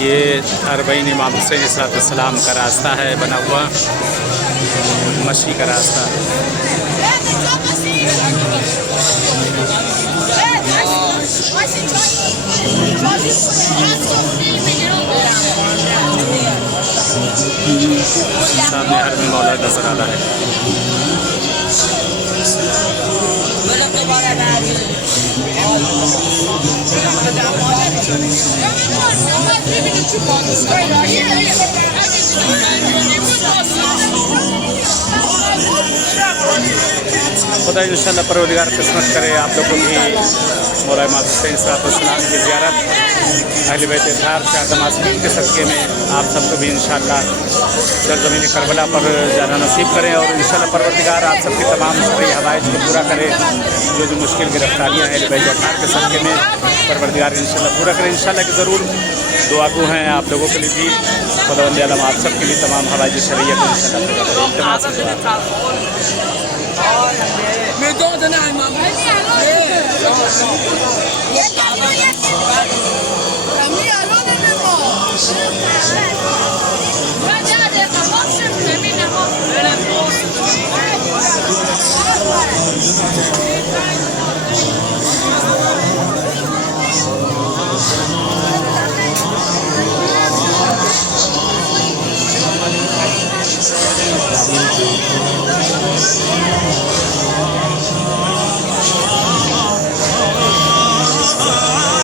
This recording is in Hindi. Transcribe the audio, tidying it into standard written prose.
ये अरबईन इमाम हुसैन अलैहिस्सलाम का रास्ता है बना हुआ, मशी का रास्ता। सामने हरम मौला नजर आ रहा है। खुदा इंशाअल्लाह परवरदिगार किस्मत करे आप लोगों को भी मौला इमाम हुसैन अलैहिस्सलाम की ज़ियारत अहले बैत अत्हार शाह मासूमीन के सदक़े में आप सबको भी इंशाअल्लाह सरज़मीन करबला पर जाना नसीब करें और इंशाअल्लाह परवरदिगार आप सबकी तमाम शरई हवाइज को पूरा करे। जो मुश्किल गिरफ्तारियाँ हैं अहले बैत अत्हार के सदक़े में परवरदिगार इंशाअल्लाह पूरा करें। इंशाअल्लाह की ज़रूर दुआ गो हैं आप लोगों के लिए भी, खुदावंद आलम आप सब के लिए तमाम हवाइज शरईयत इंशाअल्लाह पूरा करें।